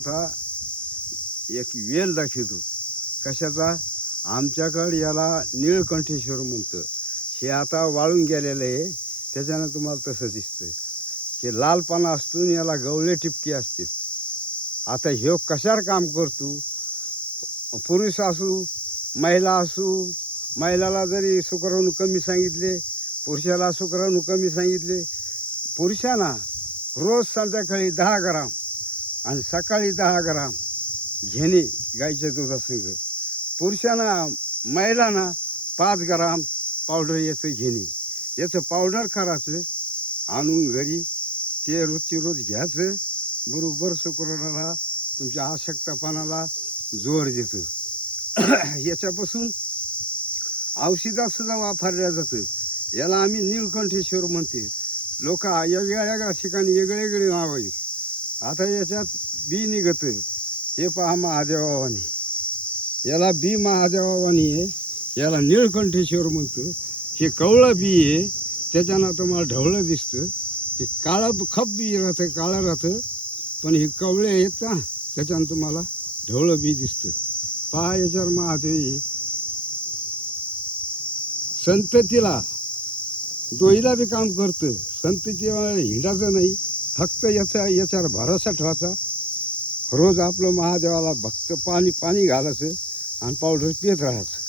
आता एक वेल दाखवतो कशाचा. आमच्याकडे याला नीळकंठेश्वर म्हणतं. हे आता वाळून गेलेलं आहे, त्याच्यानं तुम्हाला तसं दिसतं. हे लाल पानं असतून याला गवळे टिपके असतात. आता ह्यो कशावर काम करतो, पुरुष असू महिला असू, महिलाला जरी शुक्राणू कमी सांगितले, पुरुषाला शुक्राणू कमी सांगितले. पुरुषांना रोज संध्याकाळी 10 ग्राम आणि सकाळी 10 ग्राम घेणे गाईच्या दुधासंग. पुरुषांना महिलांना 5 ग्राम पावडर याचं घेणे. याचं पावडर करायचं आणून घरी, ते रोजची रोज घ्यायचं. बरोबर शुक्राणाला तुमच्या अशक्तपणाला जोर देतं. याच्यापासून औषधासुद्धा वापरल्या जातं. याला आम्ही नीळकंठेश्वर म्हणते. लोक वेगळ्या ठिकाणी वेगळे नाव आहेत. आता याच्यात बी निघतं, हे पहा महादेवावानी. याला बी महादेवावानी आहे, याला नीळकंठेश्वर म्हणतं. हे कवळं बी आहे, त्याच्यानं तुम्हाला ढवळं दिसतं. हे काळं खप बी राहतं, काळं राहतं, पण हे कवळे आहेत ना, त्याच्यानं तुम्हाला ढवळं बी दिसतं. पहा याच्यावर महादेव. संततीला दोईला बी काम करतं. संततीला हिंडाचं नाही, फक्त याच्यावर भरोसा ठेवायचा. रोज आपलं महादेवाला भक्त पाणी घालायचं आणि पावडर पित राहायचं.